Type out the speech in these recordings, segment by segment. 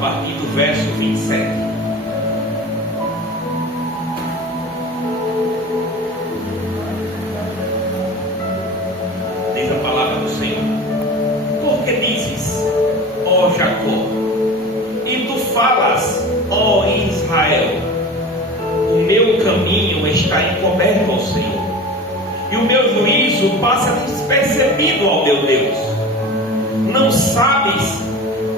partir do verso 27. Diz a palavra do Senhor: porque dizes, ó Jacó, e tu falas, ó Israel, o meu caminho está encoberto ao Senhor, e o meu juízo passa despercebido ao meu Deus. Não sabes,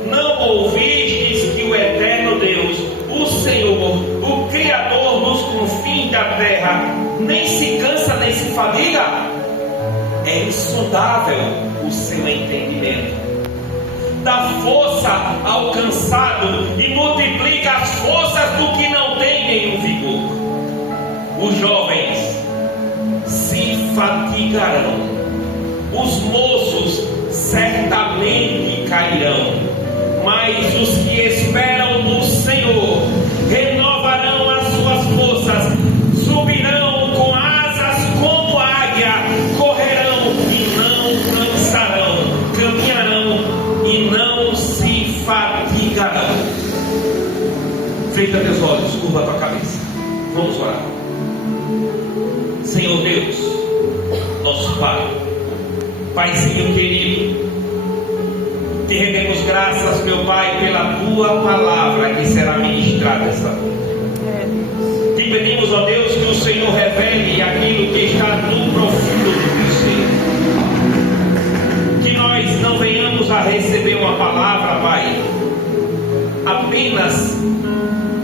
não ouvistes que o eterno Deus, o Senhor, o Criador dos confins da terra, nem se cansa nem se fadiga? É insondável o seu entendimento. Dá força ao cansado e multiplica as forças do que não tem nenhum vigor. Os jovens se fatigarão, os moços certamente cairão, mas os que esperam no Senhor renovarão as suas forças, subirão com asas como águia, correrão e não cansarão, caminharão e não se fatigarão. Fecha teus olhos, curva a tua cabeça, vamos orar. Senhor Deus, nosso Pai, Paizinho querido, te rendemos graças, meu Pai, pela tua palavra que será ministrada essa noite. Te pedimos, ó Deus, que o Senhor revele aquilo que está no profundo do teu ser. Que nós não venhamos a receber uma palavra, Pai, apenas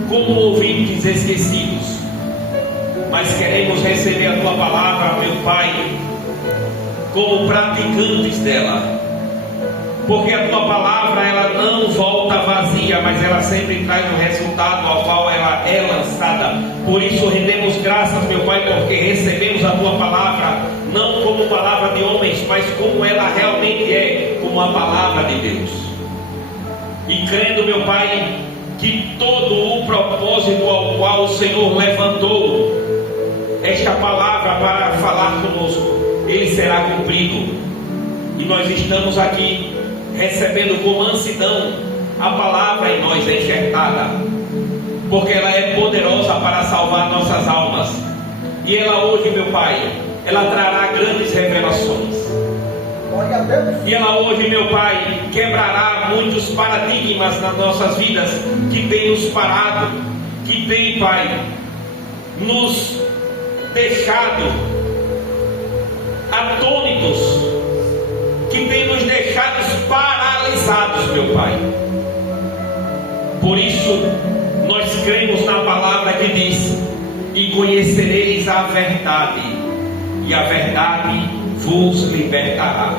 como ouvintes esquecidos, mas queremos receber a tua palavra, meu Pai, como praticantes dela, porque a tua palavra ela não volta vazia, mas ela sempre traz um resultado ao qual ela é lançada. Por isso rendemos graças, meu Pai, porque recebemos a tua palavra não como palavra de homens, mas como ela realmente é, como a palavra de Deus. E crendo, meu Pai, que todo o propósito ao qual o Senhor levantou esta palavra para falar conosco, ele será cumprido. E nós estamos aqui recebendo com mansidão a palavra em nós enxertada, porque ela é poderosa para salvar nossas almas. E ela hoje, meu Pai, ela trará grandes revelações. E ela hoje, meu Pai, quebrará muitos paradigmas nas nossas vidas que tem nos parado, que tem, Pai, nos deixado atônitos, que tem nos deixado paralisados, meu Pai. Por isso nós cremos na palavra que diz: e conhecereis a verdade, e a verdade vos libertará.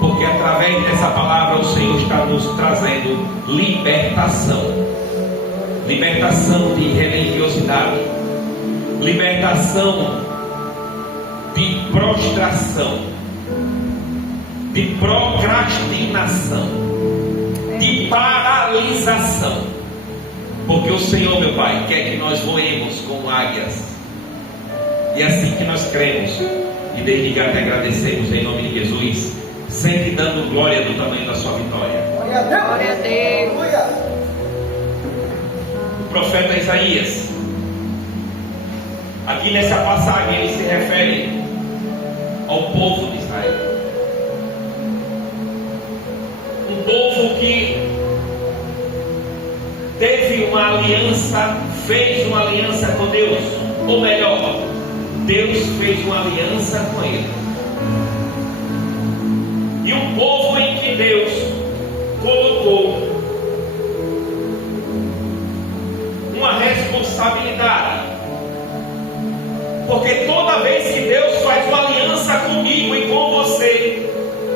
Porque através dessa palavra o Senhor está nos trazendo libertação. Libertação de religiosidade, libertação de prostração, de procrastinação, de paralisação. Porque o Senhor, meu Pai, quer que nós voemos como águias. E é assim que nós cremos e desde já te agradecemos em nome de Jesus, sempre dando glória do tamanho da sua vitória. Glória a Deus. O profeta Isaías, aqui nessa passagem, ele se refere ao povo de Israel, um povo que teve uma aliança, fez uma aliança com Deus, ou melhor, Deus fez uma aliança com ele. E um povo em que Deus colocou uma responsabilidade, porque toda vez que Deus faz uma aliança comigo e com você,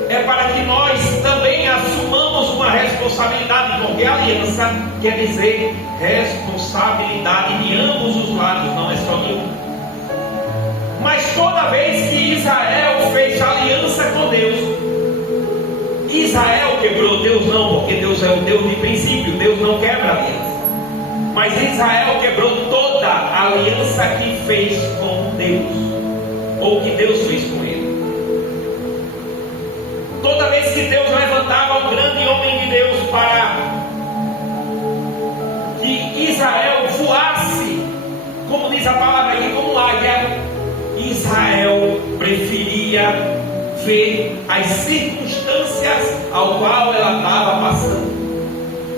é para que nós também assumamos uma responsabilidade, porque aliança quer dizer responsabilidade de ambos os lados, não é só de um. Mas toda vez que Israel fez aliança com Deus, Israel quebrou, Deus não, porque Deus é o Deus de princípio, Deus não quebra aliança. Mas Israel quebrou toda a aliança que fez com Deus, ou que Deus fez com ele. Toda vez que Deus levantava um grande homem de Deus para diz a palavra aqui como águia, Israel preferia ver as circunstâncias ao qual ela estava passando.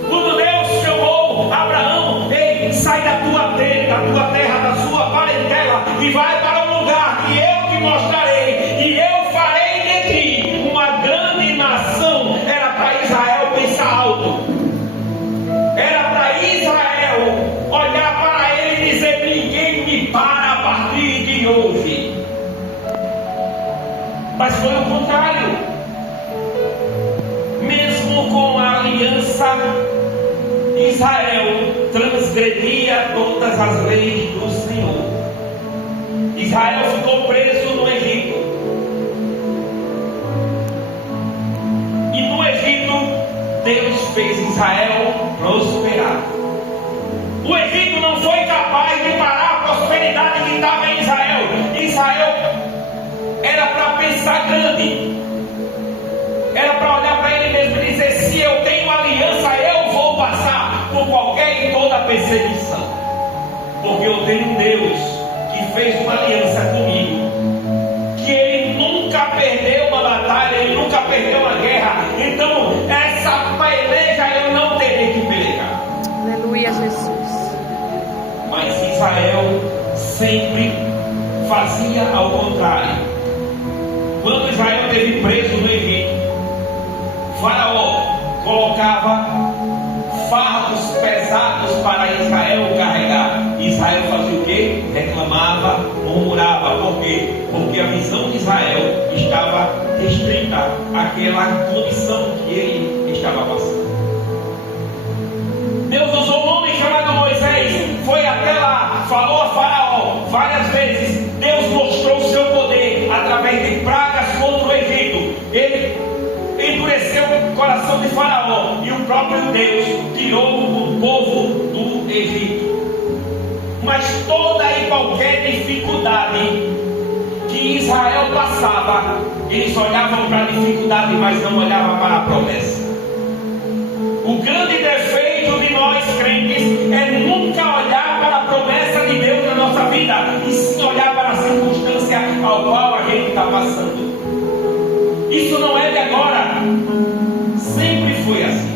Quando Deus chamou Abraão, ei, sai da tua terra, da sua parentela, e vai para um lugar que eu te mostrarei, e eu farei de ti uma grande nação. Era para Israel pensar alto, era para Israel olhar para ele e dizer: ninguém me para a partir de hoje. Mas foi o contrário. Mesmo com a aliança, Israel transgredia todas as leis do Senhor. Israel ficou preso no Egito. E no Egito, Deus fez Israel prosperar. O Egito não foi capaz de parar a prosperidade que estava em Israel. Israel era para pensar grande. Era para olhar para ele mesmo e dizer: se eu tenho aliança, eu vou passar por qualquer e toda perseguição, porque eu tenho um Deus que fez uma aliança comigo, que ele nunca perdeu uma batalha, ele nunca perdeu uma guerra. Então essa peleja eu não terei que pelejar. Aleluia, Jesus. Mas Israel sempre fazia ao contrário. Quando Israel esteve preso no Egito, Faraó colocava fardos pesados para Israel carregar. Israel fazia o quê? Reclamava, murmurava. Por quê? Porque a visão de Israel estava restrita àquela condição que ele estava passando. Deus usou um homem chamado Moisés, foi até lá, falou a Faraó várias vezes. Deus mostrou o seu poder através de pragas contra o Egito. Ele endureceu o coração de Faraó, e o próprio Deus tirou o povo do Egito. Mas toda e qualquer dificuldade que Israel passava, eles olhavam para a dificuldade, mas não olhavam para a promessa. O grande defeito de nós crentes é nunca olhar para a promessa de Deus na nossa vida, e sim olhar para a circunstância ao qual a gente está passando. Isso não é de agora, sempre foi assim.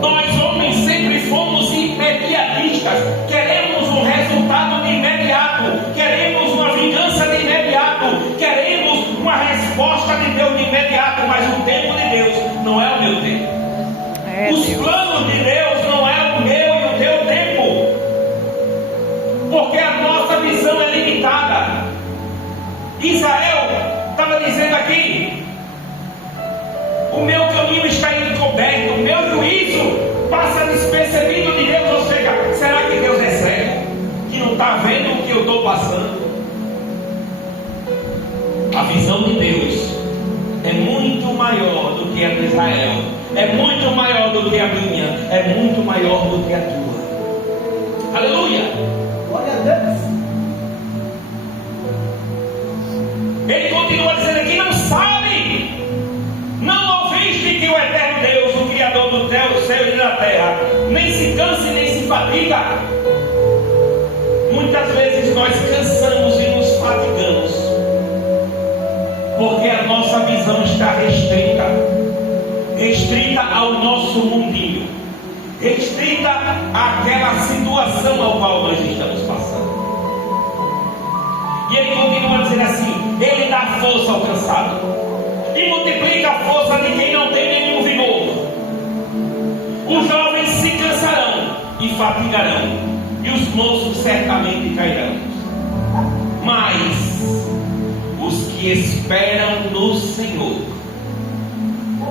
Nós homens sempre fomos imediatistas, queremos um resultado de imediato, queremos uma vingança de imediato, queremos uma resposta de Deus de imediato, mas o tempo de Deus não é o meu tempo. Os planos de Deus não é o meu e o teu tempo, porque a nossa visão é limitada. Israel estava dizendo aqui: o meu caminho está encoberto, o meu juízo passa despercebido de Deus. Ou seja, será que Deus é cego, que não está vendo o que eu estou passando? A visão de Deus é muito maior do que a de Israel, é muito maior do que a minha, é muito maior do que a tua. Aleluia! Glória a Deus! Ele continua dizendo aqui: não sabe, não ouviste que o eterno Deus, o Criador do céu e da terra, nem se cansa nem se fatiga. Muitas vezes nós cansamos e nos fatigamos, porque a nossa visão está restrita ao nosso mundinho, restrita àquela situação ao qual nós estamos passando. E ele continua a dizer assim: ele dá força ao cansado e multiplica a força de quem não tem nenhum vigor. Os jovens se cansarão e fatigarão, e os moços certamente cairão. Mas os que esperam no Senhor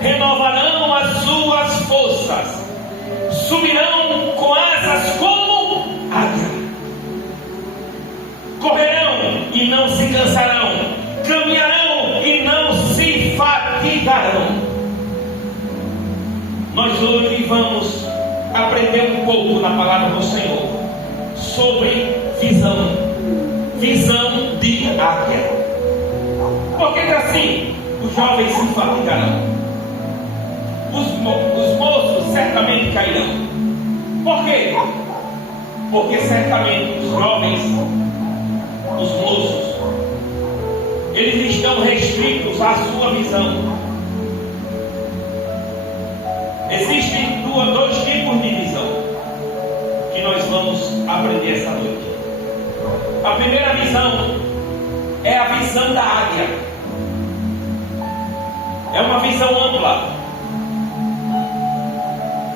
renovarão as suas forças, subirão com asas como águia, correrão e não se cansarão, caminharão e não se fatigarão. Nós hoje vamos aprender um pouco na palavra do Senhor sobre visão de águia. Porque assim, os jovens se fatigarão, os moços certamente cairão. Por quê? Porque certamente os jovens, os moços, eles estão restritos à sua visão. Existem dois tipos de visão que nós vamos aprender essa noite. A primeira visão é a visão da águia. É uma visão ampla.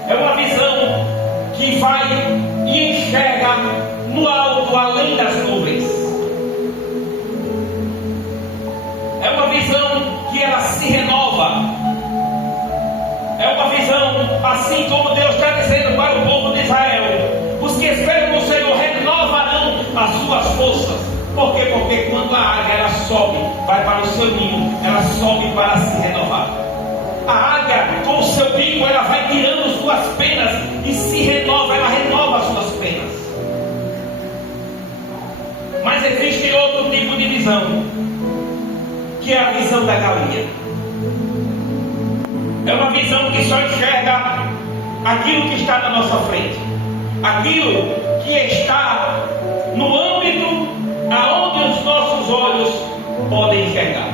É uma visão que vai e enxerga no alto, além das nuvens. É uma visão que ela se renova. É uma visão, assim como Deus está dizendo para o povo de Israel: os que esperam no Senhor renovarão as suas forças. Por quê? Porque quando a águia ela sobe, vai para o seu ninho, ela sobe para se renovar. A águia, com o seu bico, ela vai tirando suas penas e se renova, ela renova as suas penas. Mas existe outro tipo de visão, que é a visão da galinha. É uma visão que só enxerga aquilo que está na nossa frente, aquilo que está no âmbito aonde os nossos olhos podem enxergar.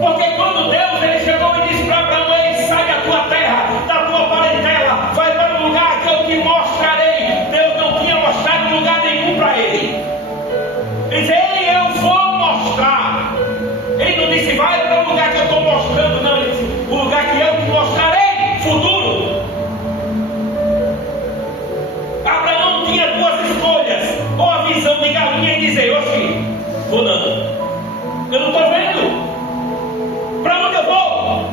Porque quando Deus ele chegou e disse para Abraão: ei, sai da tua terra, da tua parentela, vai para um lugar que eu te mostrarei. Deus não tinha mostrado lugar nenhum para ele. Ele disse: ei, eu vou mostrar. Ele não disse: vai para o lugar que eu estou mostrando, não. Ele disse: o lugar que eu te mostrarei, futuro. Abraão tinha duas escolhas: ou a visão de galinha e dizer: oxe, vou não, eu não estou vendo. Para onde eu vou?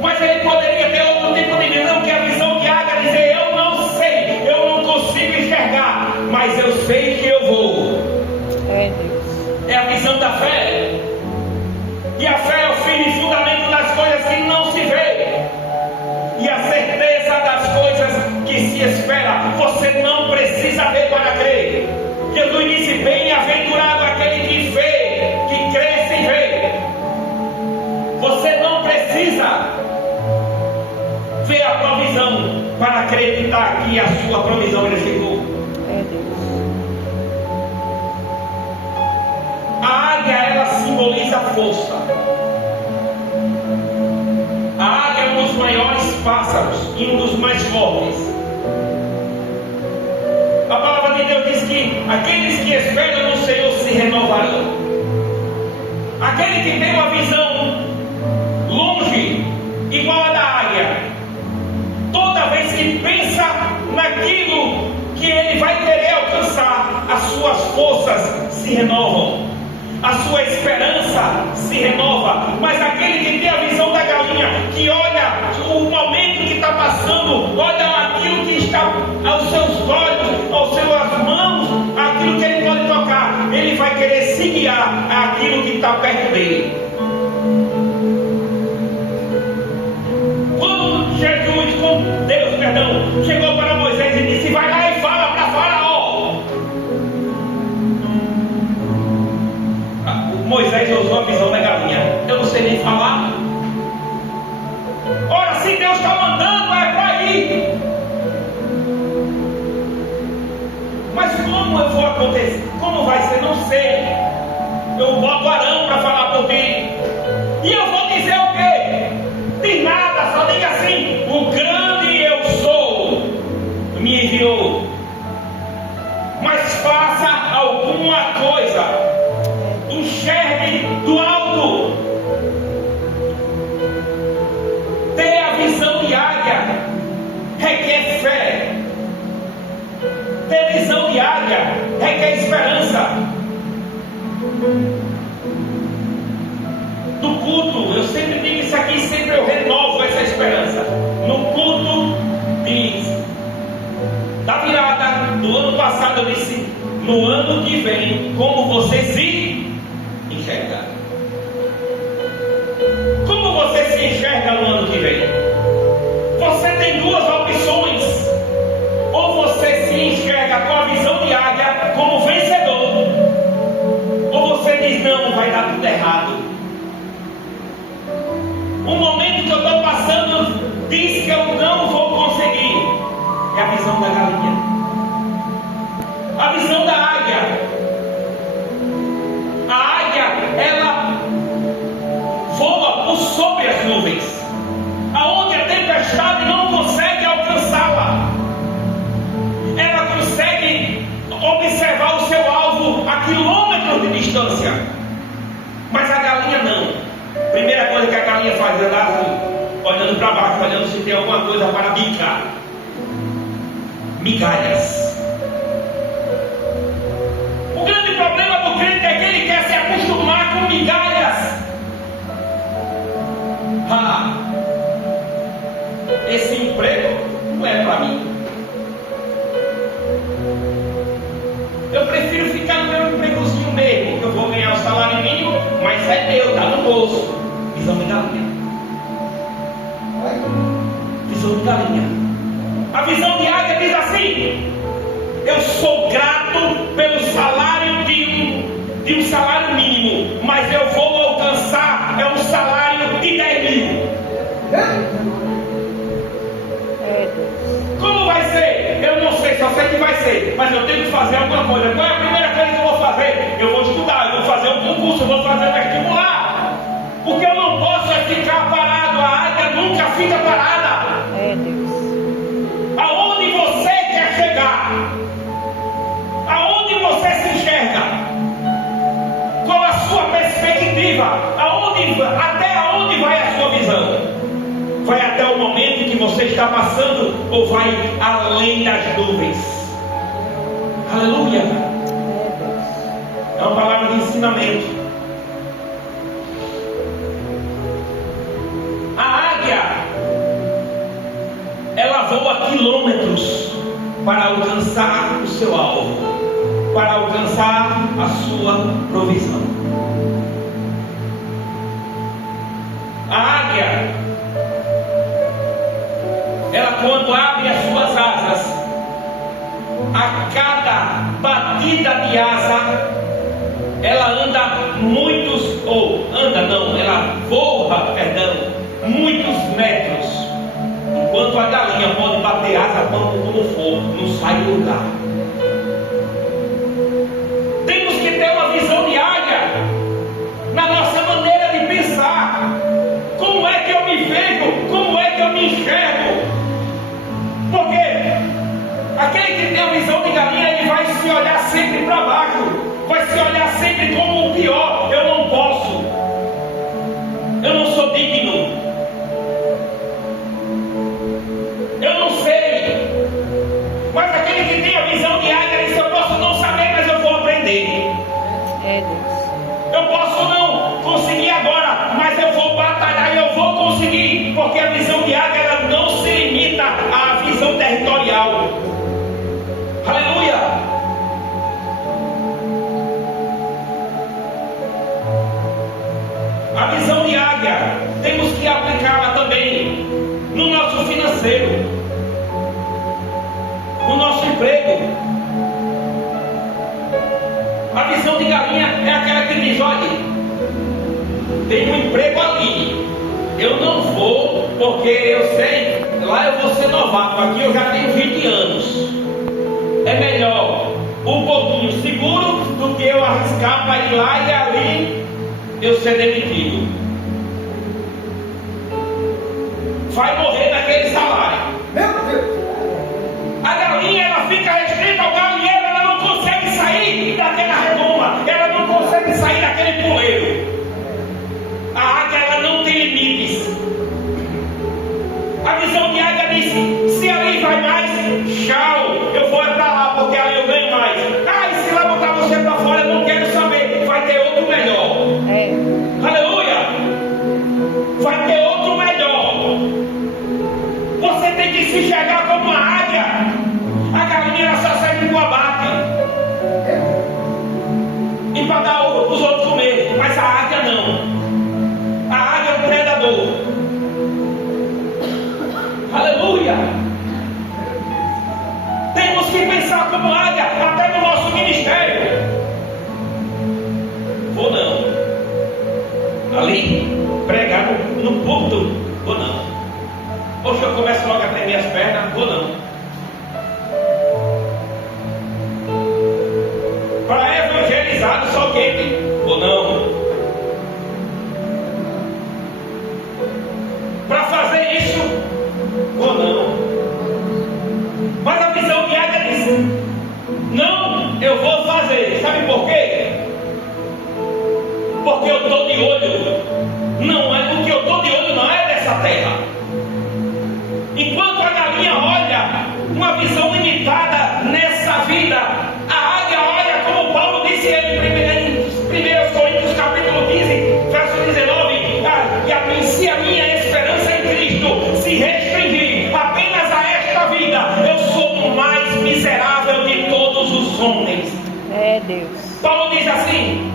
Mas ele poderia ter outro tipo de visão, que é a visão de águia, dizer: eu não sei, eu não consigo enxergar, mas eu sei que eu vou. É a visão da fé. E a fé é o fim e fundamento das coisas que não se vê, e a certeza das coisas que se espera. Você não precisa ver para crer. Jesus disse: bem-aventurado aquele que vê, que crê sem ver. Você não precisa ver a provisão para acreditar que a sua provisão ele chegou. A águia, ela simboliza a força. A águia é um dos maiores pássaros e um dos mais fortes. A palavra de Deus diz que aqueles que esperam no Senhor se renovarão. Aquele que tem uma visão longe, igual a da águia, toda vez que pensa naquilo que ele vai querer alcançar, as suas forças se renovam, a sua esperança se renova. Mas aquele que tem a visão da galinha, que olha o momento que está passando, olha aquilo que está aos seus olhos, aos suas mãos, aquilo que ele pode tocar, ele vai querer se guiar àquilo que está perto dele. Quando Deus chegou para Moisés e disse: vai lá e fala para Faraó. Moisés usou a visão da galinha: eu não sei nem falar. Ora, se Deus está mandando, é para ir. Mas como eu vou acontecer? Como vai ser? Não sei. Eu boto Arão para falar por mim. E eu vou dizer o quê? De nada, só diga assim: o grande eu sou me enviou. Mas faça alguma coisa. Enxergue do alto. Ter a visão de águia requer fé. Ter visão de águia requer esperança. No culto, eu sempre digo isso aqui, sempre eu renovo essa esperança. No culto da virada do ano passado, eu disse: no ano que vem, como você se enxerga? Como você se enxerga no ano que vem? Você tem duas opções: ou você se enxerga com a visão de águia como vencedor, ou você diz: não, vai dar tudo errado. O momento que eu estou olhando para baixo, olhando se tem alguma coisa para bicar. Migalhas. O grande problema do crente é que ele quer se acostumar com migalhas. Esse emprego não é para mim. Eu prefiro ficar no meu empregozinho mesmo, que eu vou ganhar o salário mínimo, mas é meu, está no bolso. Visão de galinha. Visão de galinha. A visão de águia diz assim: eu sou grato pelo salário de um salário mínimo, mas eu vou alcançar um salário de 10 mil. Como vai ser? Eu não sei, só sei que vai ser, mas eu tenho que fazer alguma coisa. Qual é a primeira coisa que eu vou fazer? Eu vou estudar, eu vou fazer um concurso, eu vou fazer um vestibular. Porque eu não posso ficar parado. A águia nunca fica parada. Aonde você quer chegar? Aonde você se enxerga? Qual a sua perspectiva? Até onde vai a sua visão? Vai até o momento que você está passando ou vai além das nuvens? Aleluia! É uma palavra de ensinamento. A águia, ela voa quilômetros para alcançar o seu alvo, para alcançar a sua provisão. A águia, ela quando abre as suas asas, a cada batida de asa, ela voa, muitos metros, enquanto a galinha pode bater asa como for, não sai do lugar. Temos que ter uma visão de águia na nossa maneira de pensar. Como é que eu me vejo? Como é que eu me enxergo? Porque aquele que tem a visão de galinha, ele vai se olhar sempre para baixo, vai se olhar sempre como o pior. Eu não posso, eu não sou digno, eu não sei. Mas aquele que tem a visão de águia, ele diz: eu posso não saber, mas eu vou aprender. Eu posso não conseguir agora, mas eu vou batalhar e eu vou conseguir. Porque a visão de águia, ela não se limita à visão territorial. Aleluia! A visão de águia, temos que aplicá-la também no nosso financeiro, no nosso emprego. A visão de galinha é aquela que diz: olha, tem um emprego ali, eu não vou, porque eu sei, lá eu vou ser novato, aqui eu já tenho 20 anos. É melhor um pouquinho seguro do que eu arriscar para ir lá e ali eu ser demitido. Vai morrer naquele salário. Meu Deus! A galinha, ela fica restrita ao galinheiro, ela não consegue sair daquela redoma, ela não consegue sair daquele poleiro. A águia, ela não tem limites. A visão de águia diz: se ali vai mais, tchau, eu vou para lá, porque ali eu ganho mais. Ah, e se lá botar você para fora, eu não quero saber, vai ter outro melhor. Aleluia! Vai ter outro melhor. Você tem que se enxergar como uma águia. A galinha, ela só serve para o abate e para dar os outros comer, mas a águia não. A águia é um predador. Aleluia! Temos que pensar como águia até no nosso ministério. Vou não. Ali, pregar no púlpito, vou não. Hoje eu começo logo a tremer as pernas, vou não. Para evangelizar no sol quente, vou não. Para fazer isso, ou não. Mas a visão de águia diz: não, eu vou fazer. Sabe por quê? Porque eu estou de olho. Não é, o que eu estou de olho não é dessa terra. se restringir apenas a esta vida, eu sou o mais miserável de todos os homens. É Deus. Paulo diz assim: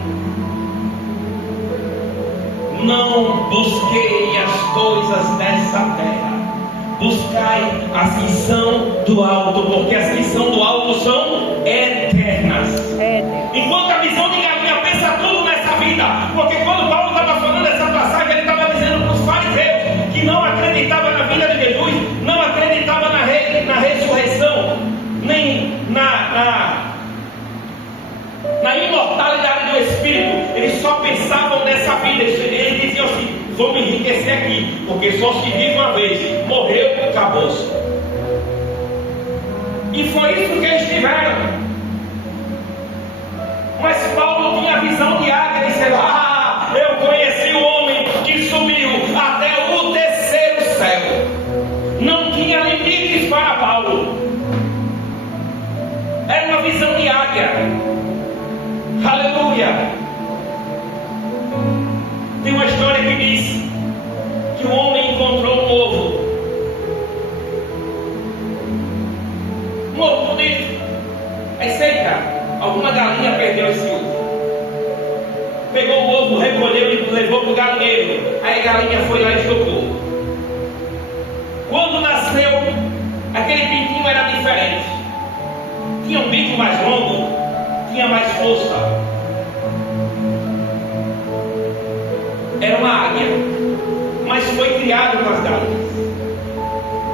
não busquei as coisas dessa terra, buscai as que são do alto, porque as que são do alto são eternas. É Deus. Enquanto a visão de galinha pensa tudo nessa vida, porque quando Paulo estava falando essa passagem, ele estava dizendo para os fariseus que não acreditavam na vida de Jesus, não acreditavam na ressurreição, nem na imortalidade do Espírito. Eles só pensavam nessa vida. Eles diziam assim: vou me enriquecer aqui, porque só se vive uma vez, morreu, acabou-se. E foi isso que eles tiveram. Mas Paulo tinha a visão de águia, e disse: eu conheci o homem que subiu até o terceiro céu. Não tinha limites para Paulo. Era uma visão de águia. Aleluia. Tem uma história que diz que um homem encontrou um ovo. Um ovo bonito. Aí seita, alguma galinha perdeu esse ovo. Pegou o ovo, recolheu e levou para o galinheiro. Aí a galinha foi lá e jogou. Quando nasceu, aquele pintinho era diferente. Tinha um bico mais longo, tinha mais força. Era uma águia, mas foi criado com as galinhas.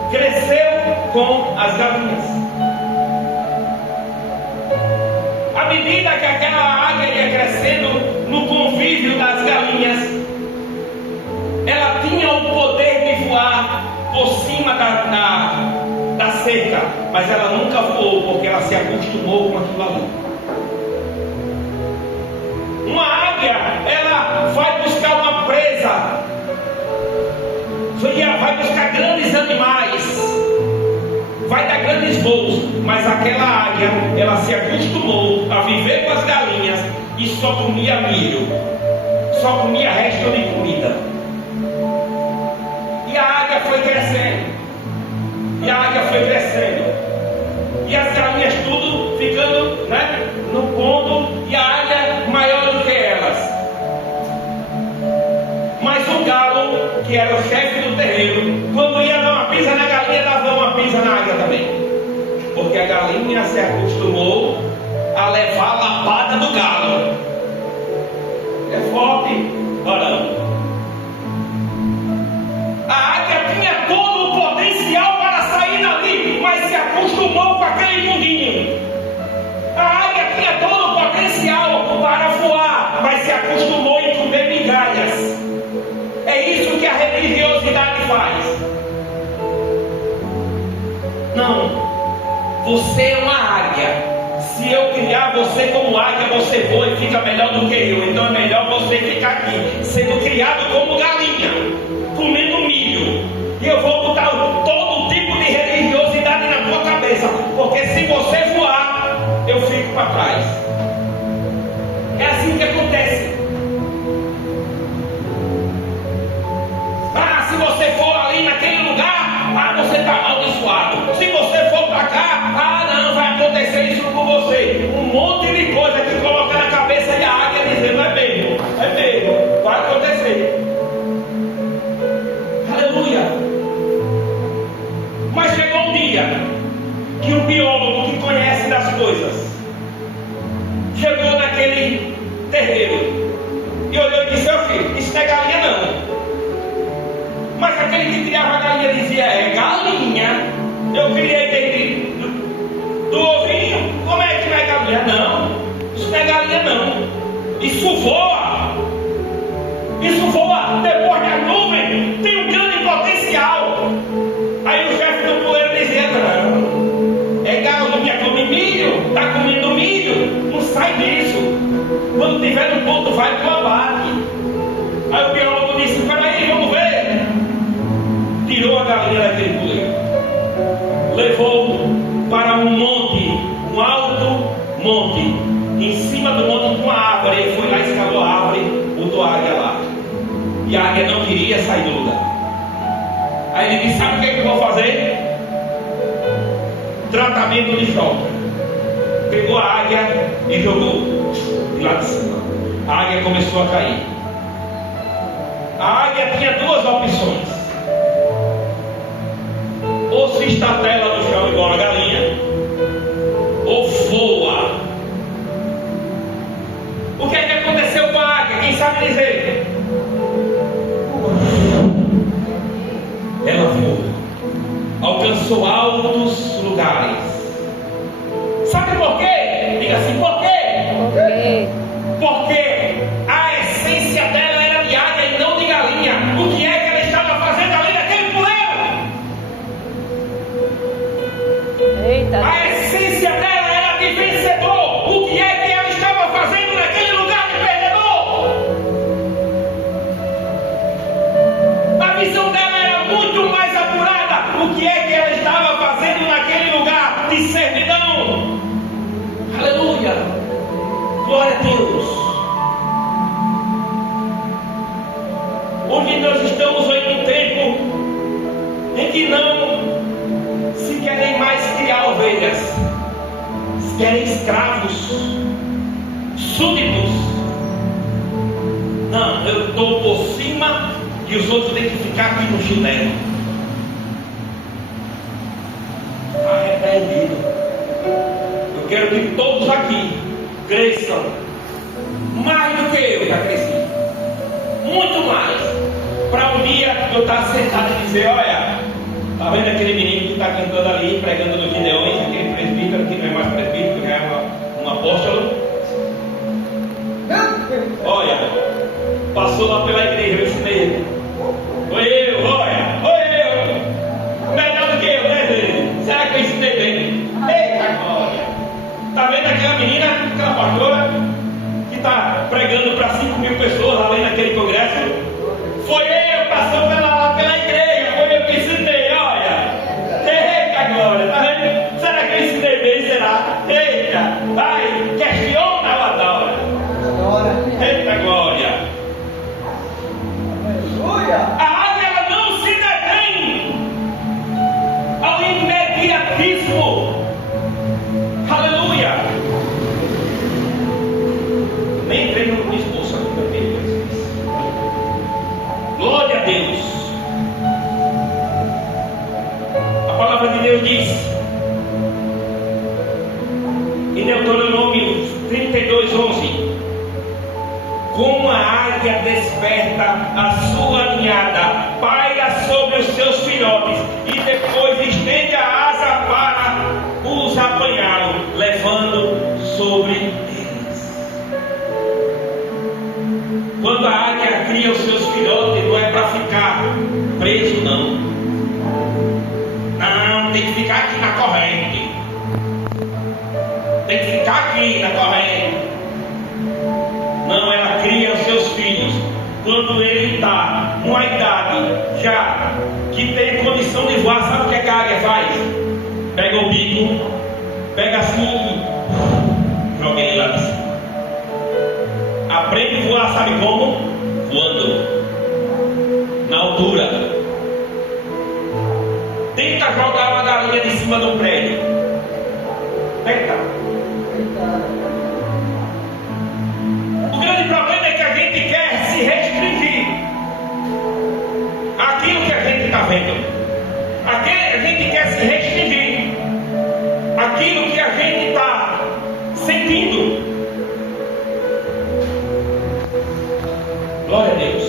Cresceu com as galinhas. À medida que aquela águia ia crescendo no convívio das galinhas, ela tinha o poder de voar por cima da cerca, mas ela nunca voou, porque ela se acostumou com aquilo ali. Uma águia, ela vai buscar uma presa, vai buscar grandes animais, vai dar grandes voos, mas aquela águia, ela se acostumou a viver com as galinhas e só comia milho, só comia resto de comida. E a águia foi crescendo, e a águia foi crescendo, e as galinhas tudo ficando, no ponto, e a águia maior do que elas. Mas o galo, que era o chefe do terreiro, quando ia dar uma pisa na galinha, dava uma pisa na águia também, porque a galinha se acostumou a levar a lapada do galo. É forte, orando. A águia tinha todo o potencial para sair dali, mas se acostumou com aquele mundinho. A águia tinha todo o potencial para voar, mas se acostumou em comer migalhas. É isso que a religiosidade faz. Não, você é uma águia. Se eu criar você como águia, você voa e fica melhor do que eu. Então é melhor você ficar aqui, sendo criado como galinha, comendo milho. E eu vou botar todo tipo de religiosidade na tua cabeça, porque se você voar, eu fico para trás. É assim que acontece. Se você for ali naquele lugar, você está amaldiçoado. Se você for para cá, não, vai acontecer isso com você. Um monte de coisa que coloca na cabeça de águia dizendo: é mesmo, vai acontecer. Aleluia. Mas chegou um dia que um biólogo que conhece das coisas chegou naquele terreiro e olhou e disse: meu filho, isso não é galinha não. Mas aquele que criava a galinha dizia: é galinha. Eu criei dele do ovinho. Como é que não é galinha? Não, isso não é galinha não. Isso voa. Depois da nuvem tem um grande potencial. Aí o chefe do poeiro dizia: não, é galinha, come milho, está comendo milho, não sai disso. Quando tiver no ponto, vai para o abate. Aí o biólogo disse: peraí, vamos ver. Tirou a galinha daquele poleiro, levou para um monte, um alto monte, em cima do monte com uma árvore. Ele foi lá, escalou a árvore, botou a águia lá, e a águia não queria sair do lugar. Aí Aí ele disse: sabe o que eu vou fazer? Tratamento de choque. Pegou a águia e jogou de lá de cima. A águia começou a cair. A águia tinha duas opções: ou se estatela no chão igual a galinha, ou voa. O que é que aconteceu com a águia? Quem sabe dizer? Ela voou, alcançou altos lugares. Sabe por quê? Diga assim: por quê? Porque a essência dela era de águia e não de galinha. O que é que ela estava fazendo ali naquele puleiro? Eita. A essência dela era de vencedor. O que é que ela estava fazendo naquele lugar de perdedor? A visão dela era muito mais apurada. O que é que ela estava fazendo naquele lugar de servidão? Aleluia! Glória a Deus! Hoje nós estamos em um tempo em que não se querem mais criar ovelhas, se querem escravos, súditos. Não, eu estou por cima e os outros têm que ficar aqui no chinelo. Está repreendido. Eu quero que todos aqui cresçam mais do que eu já cresci, muito mais, para um dia eu estar sentado e dizer: olha, está vendo aquele menino que está cantando ali, pregando no Gideões, aquele presbítero que não é mais presbítero, já é um apóstolo? Olha, passou lá pela igreja, eu ensinei ele. Foi eu, olha, foi eu, melhor do que eu, né, dele? Será que eu ensinei bem? Eita glória! Está vendo aquela menina, aquela pastora, que está pregando para 5.000 pessoas além daquele congresso? Foi eu, passou pela igreja, foi eu que ensinei, olha. Eita glória, está vendo? Será que eu ensinei bem? Será? Eita, vai, questiona a adora. Eita glória. A águia, ela não se detém ao imediatismo. Aleluia! Nem entrei no discurso aqui também. Glória a Deus! A palavra de Deus diz em Deuteronômio 32:11: como a águia desperta a sua ninhada, paira sobre os seus filhotes e depois estende a asa para os apanhá-lo, levando sobre eles. Quando a águia cria os seus filhotes, não é para ficar preso, não. Não, tem que ficar aqui na corrente. Tem que ficar aqui na corrente. Não, ela cria os seus filhos quando ele está numa idade já que tem condição de voar. Sabe o que a águia faz? Pega o bico, pega assim e joga ele lá de cima. Aprende a voar, sabe como? Voando na altura. Tenta jogar uma galinha de cima do prédio. Tenta. O grande problema é que a gente quer se restringir àquilo que a gente está vendo. A gente quer se restringir àquilo que a gente está sentindo. Glória a Deus.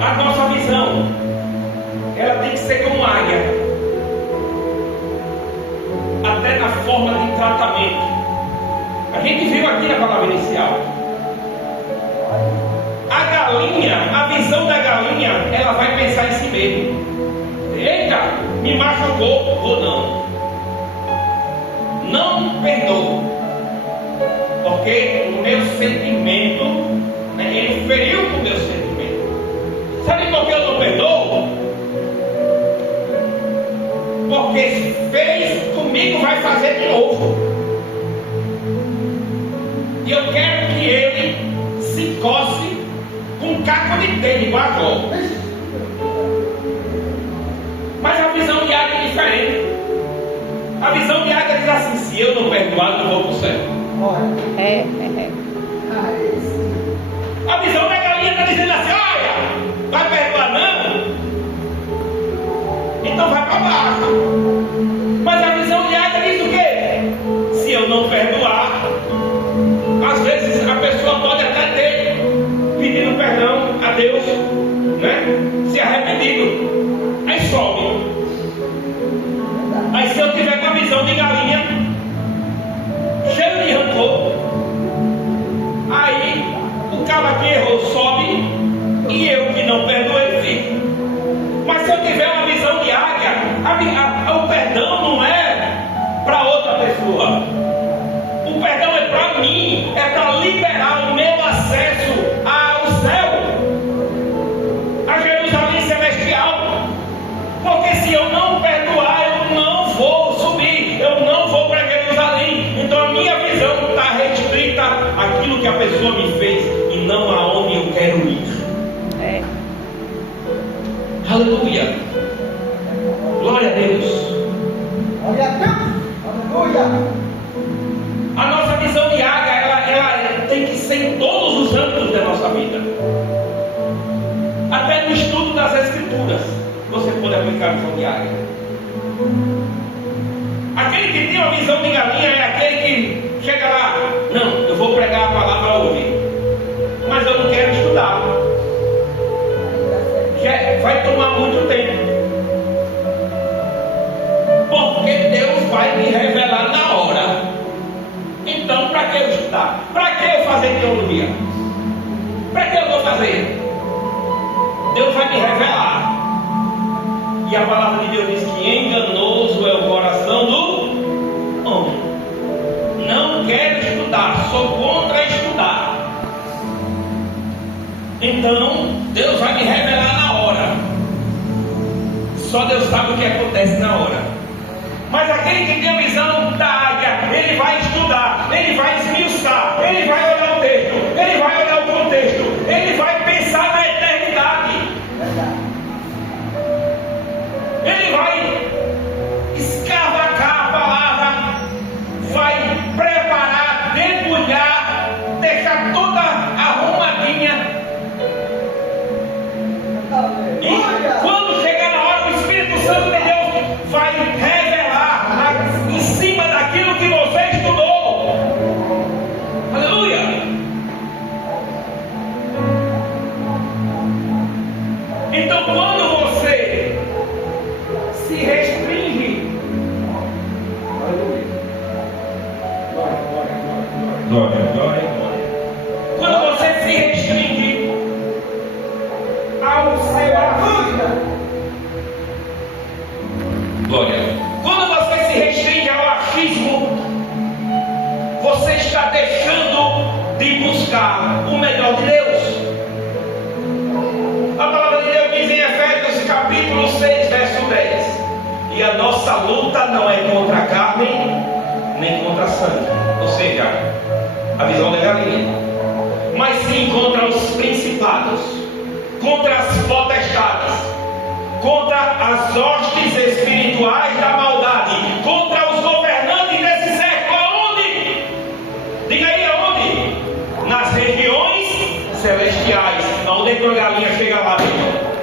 A nossa visão, ela tem que ser como águia. Até na forma de tratamento. A gente viu aqui na palavra inicial. A galinha, a visão da galinha, ela vai pensar em si mesma. Eita, me machucou ou não? Não perdoo. Porque o meu sentimento, ele feriu com o meu sentimento. Sabe por que eu não perdoo? Porque fez comigo, vai fazer de novo. E eu quero que ele fosse com um caco de dente, igual a Jó. Mas a visão de águia é diferente. A visão de águia diz assim: se eu não perdoar, não vou para o céu. A visão da galinha está dizendo assim: olha, vai perdoar não? Então vai para baixo. Mas a visão de águia diz o quê? Se eu não perdoar, às vezes a pessoa pode até ter pedido perdão a Deus, né? Se arrependido, aí sobe. Aí se eu tiver com a visão de galinha, cheio de rancor, aí o cara que errou sobe e eu que não perdoei fico. Mas se eu tiver uma visão de águia, o perdão não é para outra pessoa. O perdão é para mim, é para liberar o meu acesso ao céu, a Jerusalém celestial. Porque se eu não perdoar, eu não vou subir, eu não vou para Jerusalém. Então a minha visão está restrita àquilo que a pessoa me fez e não aonde eu quero ir. Aleluia. Glória a Deus. Glória a Deus. Aleluia. A nossa visão de águia, ela tem que ser em todos os âmbitos da nossa vida. Até no estudo das Escrituras, você pode aplicar a visão de águia. Aquele que tem uma visão de galinha é aquele que chega lá: não, eu vou pregar a palavra hoje, mas eu não quero estudar. Vai tomar muito tempo, porque Deus vai me revelar na hora. Então, para que eu estudar? Para que eu fazer teologia? Para que eu vou fazer? Deus vai me revelar. E a palavra de Deus diz que enganoso é o coração do homem. Não quero estudar, sou contra estudar. Então, Deus vai me revelar na hora. Só Deus sabe o que acontece na hora. Mas aquele que tem a visão da águia, ele vai estudar, ele vai esmiuçar, ele vai olhar o texto, ele vai olhar o contexto, ele vai pensar na eternidade. Ele vai escavacar a palavra, vai preparar, debulhar, deixar toda arrumadinha. E quando chegar na hora, o Espírito Santo de Deus vai revelar em cima daquilo que você estudou. Aleluia! Então, quando você se restringe, glória. Quando você se restringe ao seu achismo, glória. Quando você se restringe ao achismo, você está deixando de buscar o melhor de Deus. A palavra de Deus diz em Efésios capítulo 6, verso 10: e a nossa luta não é contra a carne nem contra a sangue, ou seja, a visão da galinha, mas sim contra os principados, contra as potestades, contra as hostes espirituais da maldade, contra os governantes desse século. Aonde? Diga aí aonde? Nas regiões celestiais. Aonde é que a galinha chega lá dentro?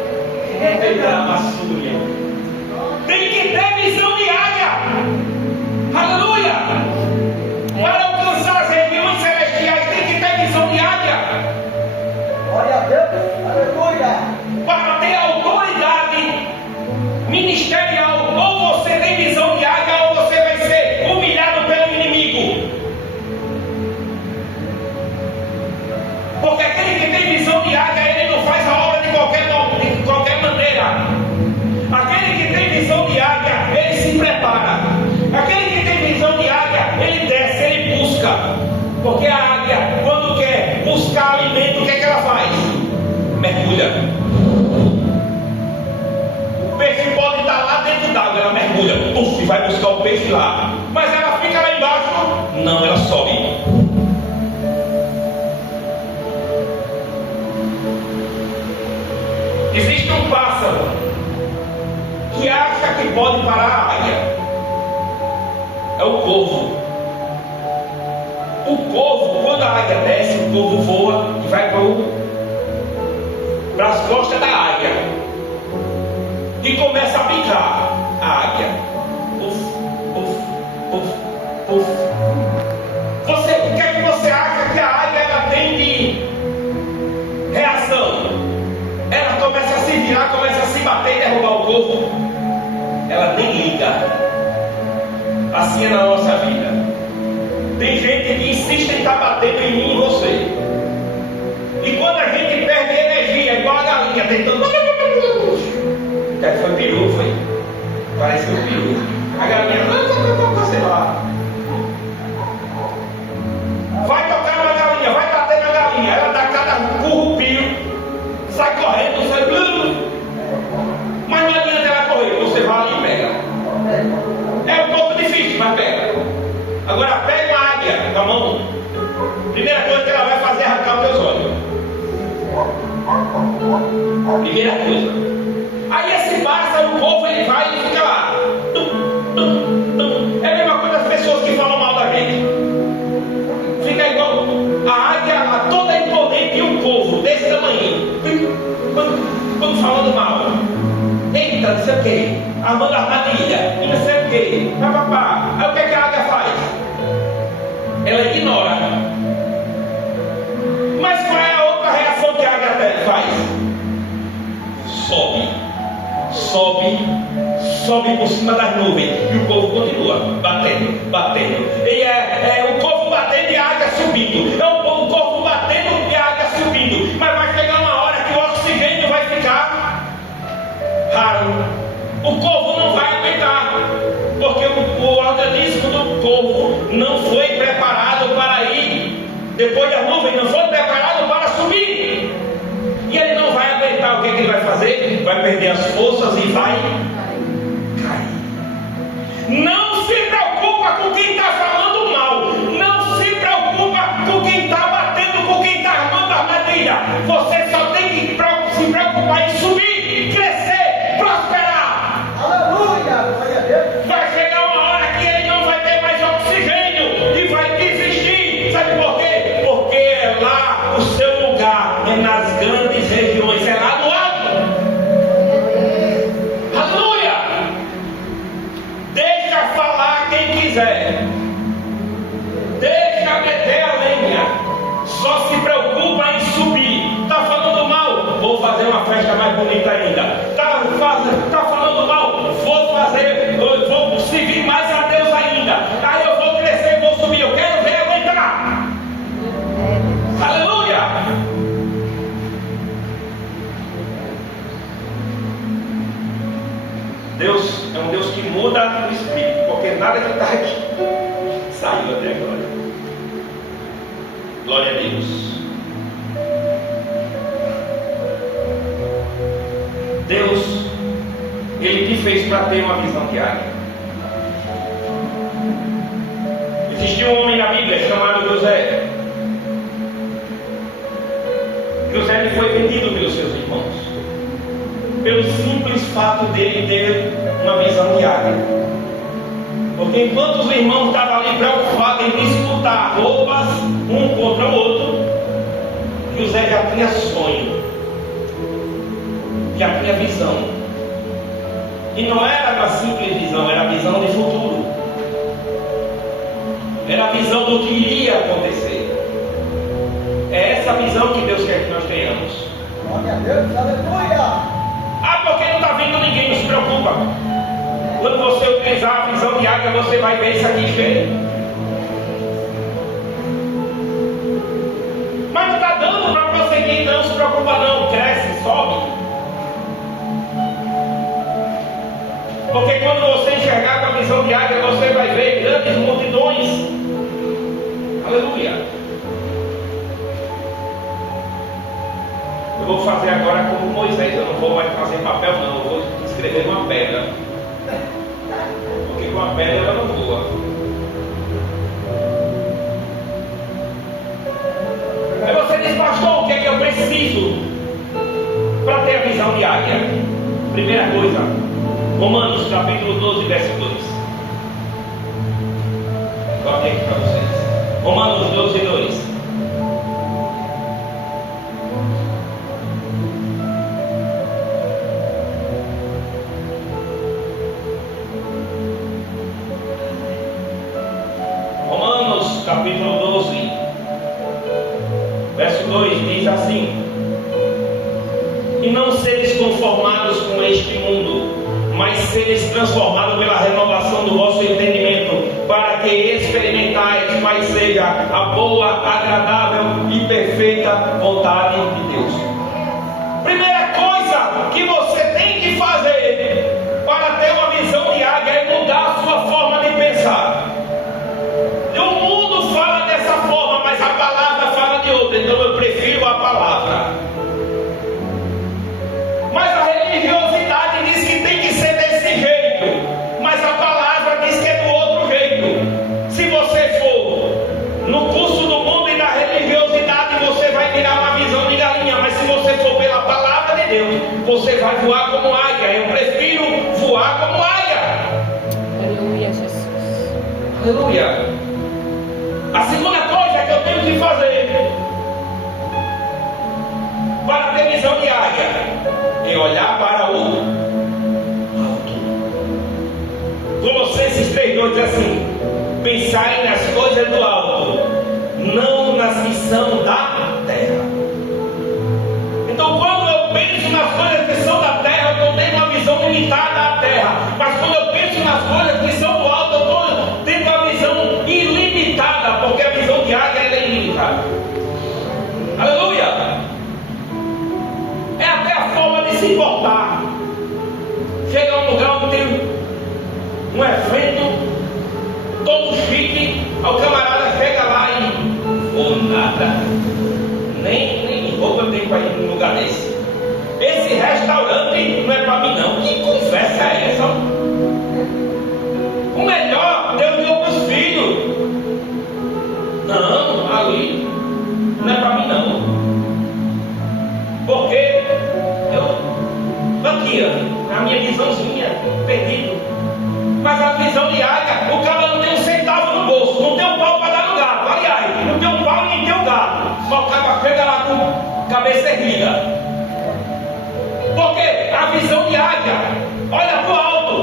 Tem que ter visão de águia. Aleluia! Para alcançar as regiões celestiais tem que ter visão de águia. Glória a Deus. Aleluia. Para ter autoridade ministerial, ou você tem visão de águia, ou você vai ser humilhado pelo inimigo. Porque aquele que tem visão de águia, ele não faz a obra de qualquer maneira. Aquele que tem visão de águia, ele se prepara. Aquele que tem visão de águia, ele desce, ele busca. Porque a águia, quando quer buscar alimento, o que é que ela faz? Mergulha. O peixe pode estar lá dentro d'água, ela mergulha, e vai buscar o peixe lá. Mas ela fica lá embaixo? Não, ela sobe. Existe um pássaro que acha que pode parar a águia. É o corvo. O corvo, quando a águia desce, o corvo voa e vai para as costas da águia e começa a picar a águia. Puf, puf, puf, puf. O que é que você acha que a águia ela tem de reação? Ela começa a se virar, começa a se bater e derrubar o corvo. Ela nem liga. Assim é na nossa vida. Tem gente que insiste em estar batendo em mim e você. E quando a gente perde energia, igual a galinha tentando. Foi peru, foi. Parece que foi peru. A galinha, sei lá. Vai tocar na galinha, vai bater na galinha. Ela dá cada currupio, sai correndo, sai. Mas não adianta ela correr, você vai ali e pega. É um pouco difícil, mas pega. Agora pega uma águia com a mão. Primeira coisa que ela vai fazer é arrancar os teus olhos. Primeira coisa. Aí esse pássaro, o povo, ele vai e fica lá. É a mesma coisa das pessoas que falam mal da gente. Fica igual a águia, toda imponente, e um povo desse tamanho. Quando falando mal. Eita, não sei o que. Armando armadilha. E não sei o que. Papapá. Aí o que é que a águia faz? Ela ignora. Mas qual é a outra reação que a águia faz? Sobe por cima das nuvens. E o povo continua batendo. E o povo batendo e a águia subindo. É o povo batendo e a águia subindo. Mas vai chegar uma hora que o oxigênio vai ficar raro. O corvo não vai aguentar, porque o organismo do corvo não foi preparado para ir depois da nuvem, não foi preparado para subir. E ele não vai aguentar. O que ele vai fazer? Vai perder as forças e vai cair. Não se preocupa com quem está falando mal. Não se preocupa com quem está batendo, com quem está armando armadilha. Você só tem que se preocupar em subir, crescer, prosperar. Aleluia! Glória a Deus! Vai chegar uma hora que ele não vai ter mais oxigênio e vai desistir. Sabe por quê? Porque é lá o seu lugar, é nas grandes regiões, é lá no alto. Aleluia! Deixa falar quem quiser. Deixa meter a lenha. Só se preocupa em subir. Está falando mal? Vou fazer uma festa mais bonita ainda. Está falando mal? Vou seguir mais a Deus ainda. Aí eu vou crescer, vou subir. Eu quero ver aguentar. Aleluia! Deus é um Deus que muda o espírito, porque nada que está aqui saiu até agora. Glória a Deus. Deus, Ele te fez para ter uma visão diária. Existia um homem na Bíblia chamado José. José foi vendido pelos seus irmãos, pelo simples fato dele ter uma visão diária. Porque enquanto os irmãos estavam ali preocupados em disputar roupas um contra o outro, José já tinha sonho, já tinha visão. E não era uma simples visão, era a visão de futuro. Era a visão do que iria acontecer. É essa visão que Deus quer que nós tenhamos. Glória a Deus! Aleluia! Porque não está vindo ninguém, não se preocupa. Quando você utilizar a visão de águia, você vai ver isso aqui diferente. Mas não está dando para prosseguir, não se preocupa não. Cresce, sobe. Porque quando você enxergar com a visão de águia, você vai ver grandes multidões. Aleluia. Eu vou fazer agora como Moisés. Eu não vou mais fazer papel não. Eu vou escrever uma pedra. Porque com a pedra ela não voa. Aí você diz, pastor, o que é que eu preciso para ter a visão? visão de águia? Primeira coisa, Romanos capítulo 12, verso 2. Coloquei aqui para vocês. Romanos 12, 2. Romanos capítulo 12, verso 2 diz assim: e não seres conformados com este mundo, mas seres transformados pela renovação do vosso entendimento, para que experimentais qual seja a boa, agradável e perfeita vontade de Deus. Primeira coisa que você tem que fazer para ter uma visão de águia é mudar a sua forma de pensar. O mundo fala dessa forma, mas a palavra fala de outra, então eu prefiro a palavra. Mas a religiosidade diz que tem que ser desse jeito, mas a palavra diz que é do outro jeito. Se você for no curso do mundo e da religiosidade, você vai tirar uma visão de galinha, mas se você for pela palavra de Deus, você vai voar como águia. Eu prefiro voar como águia. Aleluia, Jesus. Aleluia. A segunda coisa que eu tenho que fazer para ter visão de águia é olhar para o alto. Colossenses 3:2 diz assim: pensai nas coisas do alto, não nas que são da terra. Então, quando eu penso nas coisas que são da terra, eu tenho uma visão limitada à terra. Mas quando eu penso nas coisas que são do alto, eu estou tendo uma visão ilimitada, porque a visão de águia é ilimitada. Aleluia! É até a forma de se portar. Chega a um lugar onde tem um evento todo chique, o camarada chega lá e ou nada, nem roupa eu tenho para ir num lugar desse. Esse restaurante não é para mim não. Que conversa é essa? O melhor Deus deu para os filhos. Não, ali não é para mim não. Porque aqui, a minha visãozinha, perdido. Mas a visão de águia, o cara não tem um centavo no bolso, não tem um pau para dar no gato. Aliás, não tem um pau nem tem um gato. Só o cara chega lá com cabeça erguida. Porque a visão de águia olha para o alto.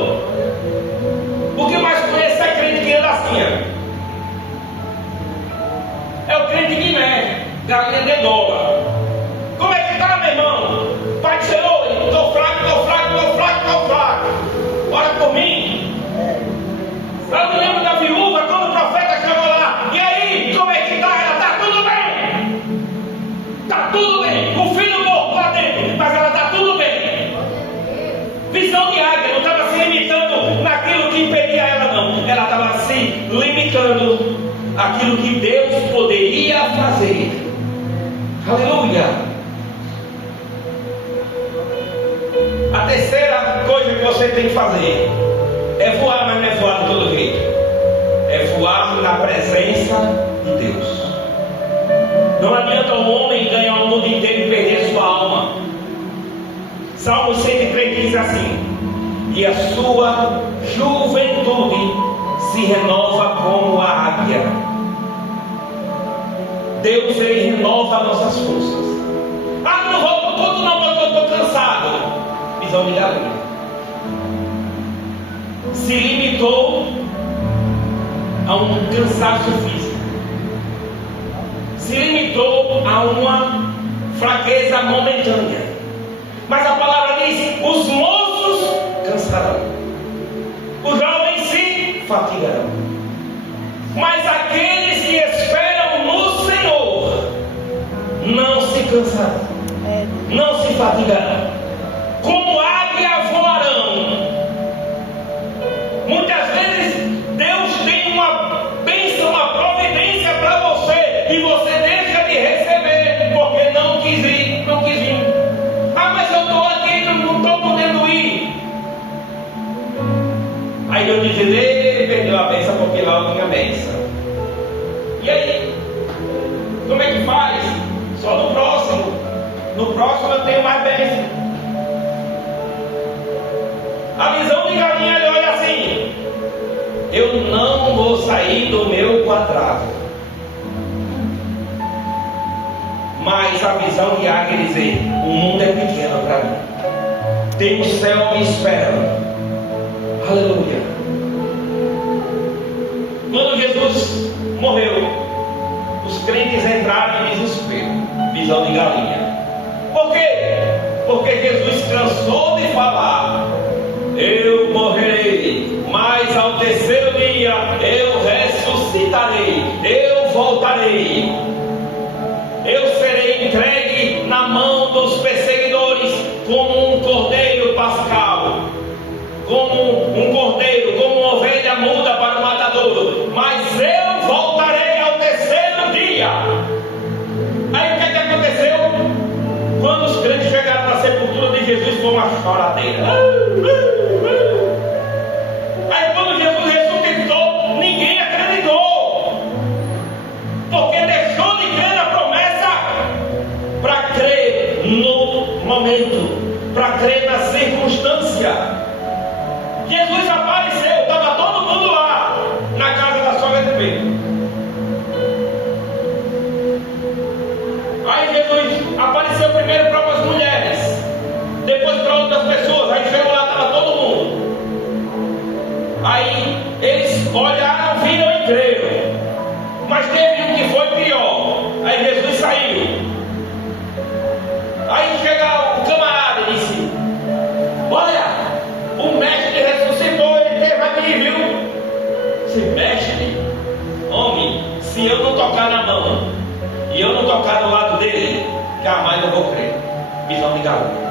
O que mais conhece é crente que anda assim. É o crente que mexe, galinha de dólar. Como é que está, meu irmão? Pai do Senhor, estou fraco. Ora por mim. Eu me lembro da viúva, quando o profeta chegou lá. E aí, como é que está? Ela está tudo bem. Está tudo bem. O filho morto lá dentro, mas ela está tudo bem. Visão de águia, não estava se limitando naquilo que impedia ela, não. Ela estava se limitando àquilo que Deus poderia fazer. Aleluia. A terceira coisa que você tem que fazer é voar, mas não é voar de todo jeito. É voar na presença de Deus. Não adianta um homem ganhar o mundo inteiro e perder sua alma. Salmo 103 diz assim: e a sua juventude se renova como a águia. Deus, Ele renova nossas forças. Ah, não vou por tudo não, porque eu estou cansado. Visão de galinha. Se limitou a um cansaço físico. Se limitou a uma fraqueza momentânea. Mas a palavra diz: os moços cansarão, os jovens se fatigarão, mas aqueles que esperam no Senhor não se cansarão, não se fatigarão, como águia voarão. Muitas vezes Deus tem uma bênção, uma providência para você, e você deixa de receber porque não quis ir, não quis vir. Ah, mas eu estou aqui, não estou podendo ir. Aí Deus diz: ele perdeu a bênção porque lá eu tinha bênção. E aí? Como é que faz? Só no próximo. No próximo eu tenho mais bênção. A visão de galinha, ele olha assim: eu não vou sair do meu quadrado. Mas a visão de águia dizer: o mundo é pequeno para mim, tem o céu me esperando. Aleluia. Quando Jesus morreu, os crentes entraram em desespero. Visão de galinha. Por quê? Porque Jesus cansou de falar: eu morrerei, mas ao terceiro dia eu ressuscitarei, eu voltarei, eu serei entregue na mão dos perseguidores como um cordeiro pascal, como um cordeiro, como uma ovelha muda para o matadouro, mas eu voltarei ao terceiro dia. Aí o que aconteceu? Quando os crentes chegaram na sepultura de Jesus, foi uma choradeira. Aí quando Jesus ressuscitou, ninguém acreditou, porque deixou de crer na promessa para crer no momento, para crer na circunstância. Jesus apareceu, estava todo mundo lá na casa da sogra de Pedro. Aí Jesus apareceu primeiro para umas mulheres, depois para outras pessoas. Aí chegou lá, estava todo mundo. Aí eles olharam, viram e creram. Mas teve um que foi pior. Aí Jesus saiu. Aí chega o camarada e disse: olha, o mestre ressuscitou, ele teve aqui, viu? Se mestre, homem, se eu não tocar na mão e eu não tocar no lado dele, jamais eu vou crer. Visão de galinha.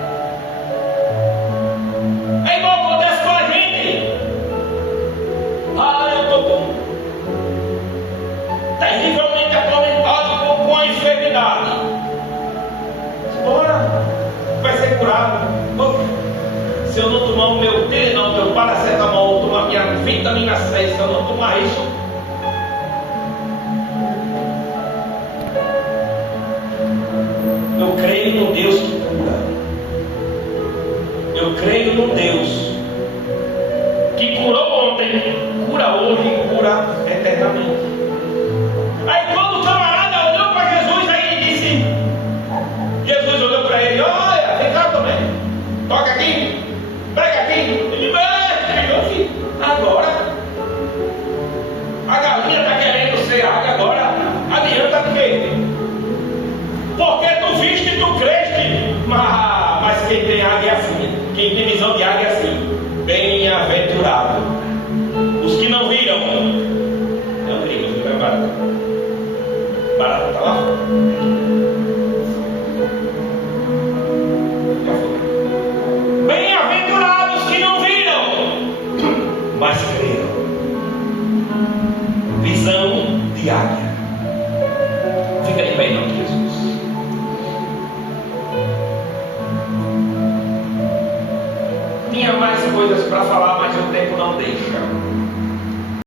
É igual acontece com a gente. Eu estou terrivelmente atormentado com a enfermidade. Bora, vai ser curado. Se eu não tomar o meu T, meu paracetamol, tomar minha vitamina C, se eu não tomar isso, eu creio no Deus que cura. Eu creio no Deus que curou ontem, cura hoje e cura eternamente. Aí quando o camarada olhou para Jesus, aí ele disse, Jesus olhou para ele: olha, vem cá também, toca aqui, pega aqui. Ele mexe, agora a galinha está querendo ser águia, agora adianta de quê? Porque tu viste e tu creste. Mas quem tem águia é assim, quem tem visão de águia é assim: bem-aventurado os que não viram. Não briga, não é barato. Barato está lá fora. Já foi. Bem-aventurados que não viram, mas creram. Visão de águia. Fica de pé em nome de Jesus. Tinha mais coisas para falar, mas o tempo não deixa.